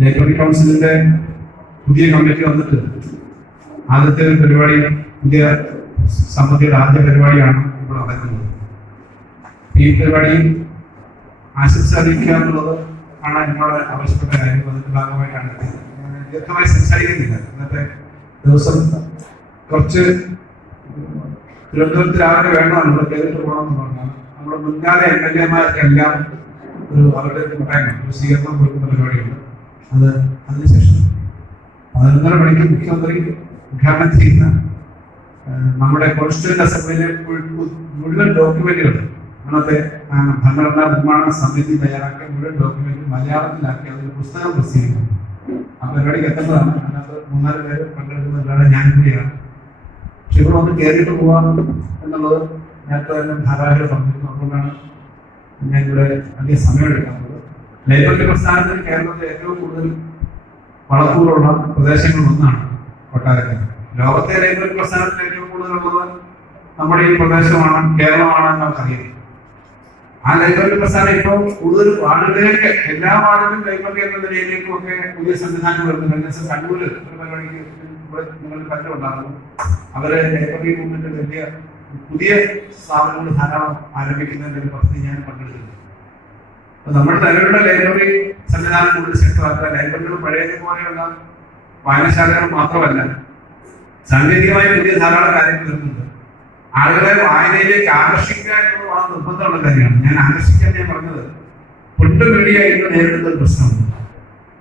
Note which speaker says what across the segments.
Speaker 1: Library കൗൺസിലിന്റെ പുതിയ committee വന്നിട്ട് ആദ്യത്തെ ഒരു പരിപാടി പുതിയ സമിതിയുടെ ആദ്യ പരിപാടിയാണ് ഇപ്പോൾ നടക്കുന്നത്. ഈ പരിപാടി ആശംസിക്കാന്നുള്ളത് ആണ് എന്നോട് ആവശ്യപ്പെട്ട കാര്യം. അതിന്റെ ഭാഗമായിട്ടാണ് ദീർഘമായി സംസാരിക്കുന്നില്ല. ഇന്നത്തെ ദിവസം കുറച്ച് തിരുവനന്തപുരത്ത് രാവിലെ വേണം നമ്മൾ കേറിട്ട് പോകണമെന്ന് പറഞ്ഞാൽ നമ്മുടെ മുൻകാല എം എൽ എമാർക്കെല്ലാം ഒരു അവരുടെ കൂട്ടായ്മ കോട്ടയം ഒരു സ്വീകരണം കൊടുക്കുന്ന പരിപാടിയുണ്ട് അത് അതിനുശേഷം പതിനൊന്നര മണിക്ക് മുഖ്യമന്ത്രി ഉദ്ഘാടനം ചെയ്യുന്ന നമ്മുടെ കോൺസ്റ്റിറ്റ്യൂന്റ് അസംബ്ലിയിലെ മുഴുവൻ ഡോക്യുമെന്റുകൾ അന്നത്തെ ഭരണഘടനാ നിർമ്മാണ സമിതി തയ്യാറാക്കിയ മുഴുവൻ ഡോക്യുമെന്റ് മലയാളത്തിലാക്കി അതിൽ പുസ്തകം പ്രസിദ്ധീകരിക്കും ആ പരിപാടിക്ക് എത്തേണ്ടതാണ്. അതിനകത്ത് മൂന്നാൽ പേര് പങ്കെടുക്കുന്നതല്ലാതെ ഞാൻ കൂടിയാണ്. പക്ഷെ ഇവിടെ ഒന്ന് കയറിയിട്ട് പോവാം എന്നുള്ളത് നേരത്തെ തന്നെ ധാരാളം പറഞ്ഞിരുന്നു. അതുകൊണ്ടാണ് ഞാൻ ഇവിടെ അധികം സമയം എടുക്കാത്തത് ലൈബ്രറി പ്രസ്ഥാനത്തിന് കേരളത്തിൽ ഏറ്റവും കൂടുതൽ വളക്കൂറുള്ള പ്രദേശങ്ങളിൽ ഒന്നാണ് കൊട്ടാരക്കര. ലോകത്തെ ലൈബ്രറി പ്രസ്ഥാനത്തിൽ ഏറ്റവും കൂടുതലുള്ളത് നമ്മുടെ ഈ പ്രദേശമാണ് കേരളമാണ് എന്ന് നമുക്കറിയാം. ആ ലൈബ്രറി പ്രസ്ഥാനം ഇപ്പോൾ കൂടുതൽ വാർഡുകളിലേക്ക് എല്ലാ വാർഡിലും ലൈബ്രറി എന്ന നിലയിലേക്കും ഒക്കെ പുതിയ സംവിധാനം വരുന്നുണ്ട്. കഴിഞ്ഞ ദിവസം കണ്ണൂര് ഒരു പരിപാടിക്ക് ഇവിടെ കണ്ടുണ്ടാകുന്നു അവർ ലൈബ്രറി മൂവ്മെന്റ് വലിയ പുതിയ സ്ഥാപനങ്ങൾ ധാരാളം ആരംഭിക്കുന്നതിന്റെ ഒരു പദ്ധതി ഞാൻ പങ്കെടുത്തിട്ടുണ്ട്. നമ്മുടെ നിലവിലുള്ള ലൈബ്രറി സംവിധാനം കൂടുതൽ ശക്തമാക്കുക. ലൈബ്രറികൾ പഴയതുപോലെയുള്ള വായനശാലകൾ മാത്രമല്ല സാങ്കേതികമായി പുതിയ ധാരാളം കാര്യങ്ങൾ വരുന്നുണ്ട്. ആളുകളെ വായനയിലേക്ക് ആകർഷിക്കുക എന്നത് വളരെ നിർബന്ധമുള്ള കാര്യമാണ്. ഞാൻ ആകർഷിക്കാൻ ഞാൻ പറഞ്ഞത് പ്രിന്റ് മീഡിയ ഇന്ന് നേരിടുന്ന ഒരു പ്രശ്നമാണ്.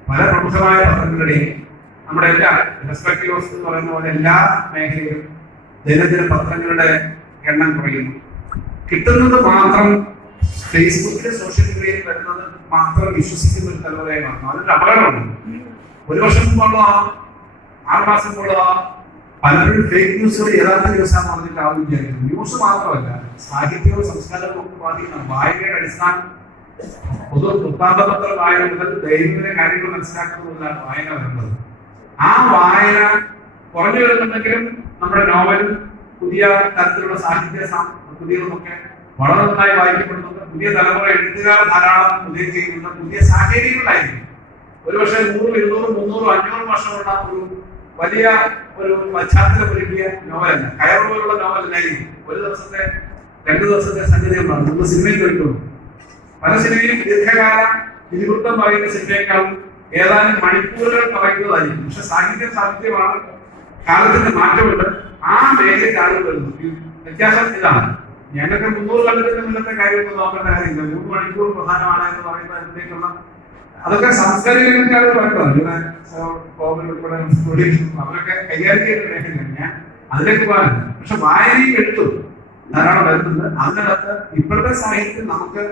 Speaker 1: പല പ്രമുഖമായ പത്രങ്ങളുടെയും നമ്മുടെ എല്ലാ റെസ്പെക്റ്റീവ് എന്ന് പറയുന്ന പോലെ എല്ലാ മേഖലയിലും ദിനദിന പത്രങ്ങളുടെ എണ്ണം കുറയുന്നു. കിട്ടുന്നത് മാത്രം ഫേസ്ബുക്കിലെ സോഷ്യൽ മീഡിയയിൽ വരുന്നത് മാത്രം വിശ്വസിക്കുന്ന ഒരു തലമുറയായി മാറുന്നു. അതിന്റെ അപകടമുണ്ട് ഒരു വർഷം മുമ്പുള്ള ആറ് മാസം മുമ്പുള്ള പലരും ഫേക്ക് ന്യൂസുകൾ യഥാർത്ഥ ദിവസം പറഞ്ഞിട്ട് ആ വിചാരിക്കുന്നു ന്യൂസ് മാത്രമല്ല സാഹിത്യവും സംസ്കാരവും ഒക്കെ ബാധിക്കണം വായനയുടെ അടിസ്ഥാനം പൊതു വൃത്താന്തപത്ര വായന മുതൽ ദൈനംദിന കാര്യങ്ങൾ മനസ്സിലാക്കുന്നതിലാണ് വായന വരുന്നത്. ആ വായന കുറഞ്ഞു വരുന്നുണ്ടെങ്കിലും നമ്മുടെ നോവൽ പുതിയ തരത്തിലുള്ള സാഹിത്യ പുതിയതൊക്കെ വളരെ നന്നായി വായിക്കപ്പെടുന്നുണ്ട് പുതിയ തലമുറ എഴുത്തുകാർ ധാരാളം പുതിയ ചെയ്യുന്നുണ്ട് പുതിയ സാഹചര്യങ്ങളായിരിക്കും ഒരുപക്ഷെ നൂറും ഇരുന്നൂറും മുന്നൂറും അഞ്ഞൂറും വർഷമുള്ള ഒരു വലിയ ഒരു പശ്ചാത്തലമൊരുക്കിയ നോവലല്ല. കയർ പോലുള്ള നോവലല്ലായിരിക്കും. ഒരു ദിവസത്തെ രണ്ടു ദിവസത്തെ സംഗതികളാണ് നമ്മൾ സിനിമയിൽ കേട്ടു പല സിനിമയും ദീർഘകാല ഇതിവൃത്തം പറയുന്ന സിനിമയെക്കാളും ഏതാനും മണിക്കൂറുകൾ പറയുന്നതായിരിക്കും. പക്ഷെ സാഹിത്യ സാഹിത്യമാണ് കാലത്തിന്റെ മാറ്റമുണ്ട്. ആ മേഖലയ്ക്ക് ആളുകൾ വ്യത്യാസം ഇതാണ്. ഞങ്ങൾക്ക് മുന്നൂറ് കൊല്ലത്തിന്റെ മുന്നത്തെ കാര്യമൊന്നും നോക്കേണ്ട കാര്യമില്ല. മൂന്ന് മണിക്കൂർ പ്രധാനമാണ് എന്ന് പറയുന്ന അതിലേക്കുള്ള അതൊക്കെ സംസ്കാരിക പറയുന്നത് ഇവിടെ അവരൊക്കെ കൈകാര്യം ചെയ്യുന്ന മേഖലയാണ്. ഞാൻ അതിലേക്ക് പോകാനുണ്ട് പക്ഷെ വായനയും എടുത്തു. ധാരാളം വരുന്നുണ്ട്. അതിനകത്ത് ഇപ്പോഴത്തെ സാഹിത്യത്തിൽ നമുക്ക്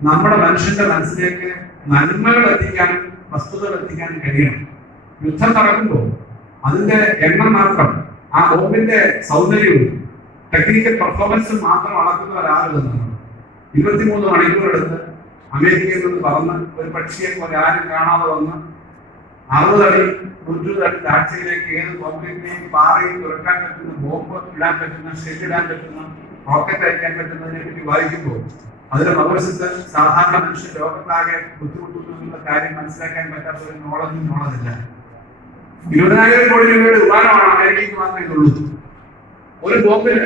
Speaker 1: നമ്മുടെ മനുഷ്യന്റെ മനസ്സിലേക്ക് നന്മകൾ എത്തിക്കാനും വസ്തുതകൾ എത്തിക്കാനും കഴിയണം. യുദ്ധം നടക്കുമ്പോൾ അതിന്റെ എണ്ണം മാത്രം ആ ബോംബിന്റെ സൗന്ദര്യവും ടെക്നിക്കൽ പെർഫോമൻസ് മാത്രം അളക്കുന്ന ഒരാളുകൾ ഇരുപത്തിമൂന്ന് മണിക്കൂർ എടുത്ത് അമേരിക്കയിൽ നിന്ന് പറന്ന് ഒരു പക്ഷിയെ പോലെ ആരും കാണാതെ വന്ന് അറുപത് അടി നൂറ്റൂറ് അടി താഴ്ചയിലേക്ക് ഏത് കോൺക്രീറ്റിനെയും പാറയും തുറക്കാൻ പറ്റുന്ന ബോംബ് ഇടാൻ പറ്റുന്ന ഷെഡ് ഇടാൻ പറ്റുന്ന റോക്കറ്റ് അയക്കാൻ പറ്റുന്നതിനെ പറ്റി വായിക്കുമ്പോൾ അതിന് മറുവശത്ത് സാധാരണ മനുഷ്യൻ ലോകത്താകെ ബുദ്ധിമുട്ടുന്നു എന്നുള്ള കാര്യം മനസ്സിലാക്കാൻ പറ്റാത്ത ഒരു നോളജും നോളജില്ല ഇരുപതിനായിരം കോടി രൂപയുടെ വിമാനമാണ് അമേരിക്കയ്ക്ക് മാത്രമേ ഉള്ളൂ. ഒരു ബോംബിന്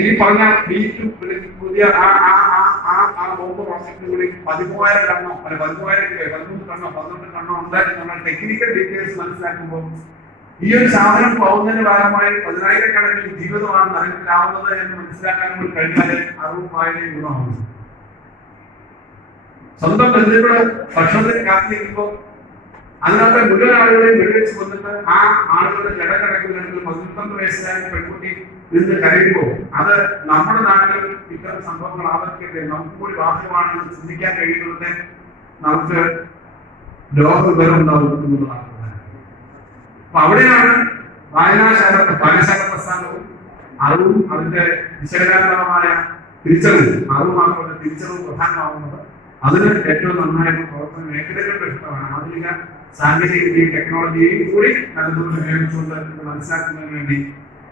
Speaker 1: ഈ പറഞ്ഞ ബി ടു പുതിയ ആ ആ ആ ആ ആ ബോംബ് കൂടി പതിമൂവായിരം കണ്ണോ അല്ല പതിമൂവായിരം പതിമൂന്ന് കണ്ണോ പന്ത്രണ്ട് കണ്ണോ ഉണ്ടായിരുന്നു ഉണ്ടായിരുന്നുള്ള ടെക്നിക്കൽ ഡീറ്റെയിൽസ് മനസ്സിലാക്കുമ്പോൾ ഈ ഒരു സാധനം പോകുന്നതിന് ഭാഗമായി പതിനായിരക്കണക്കിന് ജീവിതമാണ് നരകത്തിലാവുന്നത് എന്ന് മനസ്സിലാക്കാൻ കൂടി കഴിഞ്ഞാൽ അറിവും വായനയും ഗുണമാകും സ്വന്തം ബന്ധുക്കൾ ഭക്ഷണത്തിന് കാത്തിരിക്കുമ്പോൾ അതിനകത്ത് മുഴുവൻ ആളുകളെയും വെടിവെച്ച് വന്നിട്ട് ആ ആളുകളുടെ ജടക്കിടക്കുന്നിടത്ത് പതിനെട്ടൊന്ന് വയസ്സായ പെൺകുട്ടി നിന്ന് കരയുമ്പോൾ അത് നമ്മുടെ നാട്ടിൽ ഇത്തരം സംഭവങ്ങൾ ആവർത്തിക്കട്ടെ? നമുക്ക് കൂടി ബാധ്യമാണെന്ന് ചിന്തിക്കാൻ കഴിയുന്നത് നമുക്ക് ലോകവിവരം ഉണ്ടാവുന്നതാണ്. അപ്പൊ അവിടെയാണ് വായനാശാല വായനശാല പ്രസ്ഥാനവും അറിവും അതിന്റെ വിശകലനപരമായ തിരിച്ചറിവും. അറിവ് മാത്രമല്ല തിരിച്ചറിവ് പ്രധാനമാവുന്നത്. അതിന് ഏറ്റവും നന്നായിട്ട് പ്രവർത്തന മേഖലകളുടെ ഇഷ്ടമാണ് ആധുനിക സാങ്കേതിക വിദ്യയും ടെക്നോളജിയെയും കൂടി നല്ലതുപോലെ ഉപയോഗിച്ചുകൊണ്ട് മനസ്സിലാക്കുന്നതിന് വേണ്ടി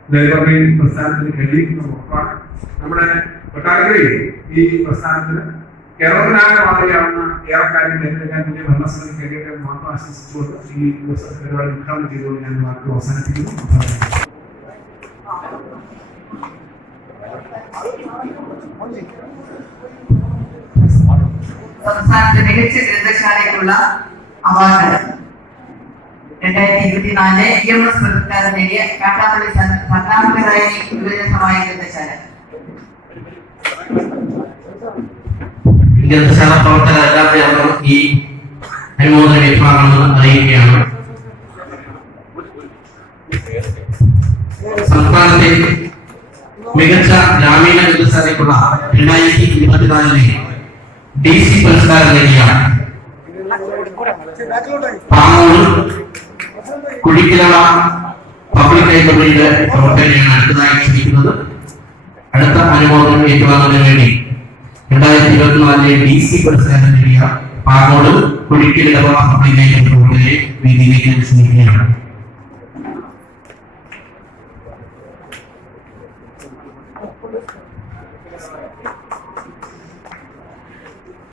Speaker 1: ലൈബ്രറി പ്രസ്ഥാനത്തിന് കഴിയുന്ന ഉറപ്പാണ്. നമ്മുടെ കൊട്ടാരക്കരയിൽ ഈ പ്രസ്ഥാനത്തിന് കേരളത്തിനാകെ മാതൃകയാവുന്ന ഏറെ കാര്യം നേരിടാൻ വേണ്ടി ഭരണസമിതി കഴിയട്ടെ എന്ന് മാത്രം ആശംസിച്ചുകൊണ്ട് ഈ പരിപാടി ഉദ്ഘാടനം ചെയ്തുകൊണ്ട് ഞാൻ അവസാനിപ്പിക്കുന്നു.
Speaker 2: സംസ്ഥാനത്തെ മികച്ച ഗ്രന്ഥശാലയ്ക്കുള്ള അവാർഡ് രണ്ടായിരത്തി ഇരുപത്തിനാല് ഇ എം എസ് പുരസ്കാരം നേടിയ കാട്ടാപ്പള്ളി പത്താമതായി യുവജന സഹായ ഗ്രന്ഥശാല.
Speaker 3: ഗ്രന്ഥശാല പ്രവർത്തകരെല്ലാം ചേർന്ന് ഈ അനുമോദന ഏറ്റുവാങ്ങണമെന്ന് അറിയിക്കുകയാണ്. സംസ്ഥാനത്തെ മികച്ച ഗ്രാമീണ ഗ്രന്ഥശാലയ്ക്കുള്ള രണ്ടായിരത്തി ഇരുപത്തിനാലിലെ ഡി സി പുരസ്കാരം നേടിയ പാങ്ങോട് കുഴിക്കല പബ്ലിക് ലൈബ്രറിയുടെ പ്രവർത്തനയാണ് അടുത്തതായി ക്ഷണിക്കുന്നത്. അടുത്ത അനുമോദനം ഏറ്റുവാങ്ങുന്നതിന് വേണ്ടി രണ്ടായിരത്തി ഇരുപത്തിനാലിലെ ഡി സി പുരസ്കാരം നേടിയ പാങ്ങോട് കുഴിക്കൽ ഇടവ പബ്ലിക് ലൈബ്രറി പ്രവർത്തകരെ വേദിയിലേക്ക് ക്ഷണിക്കുകയാണ്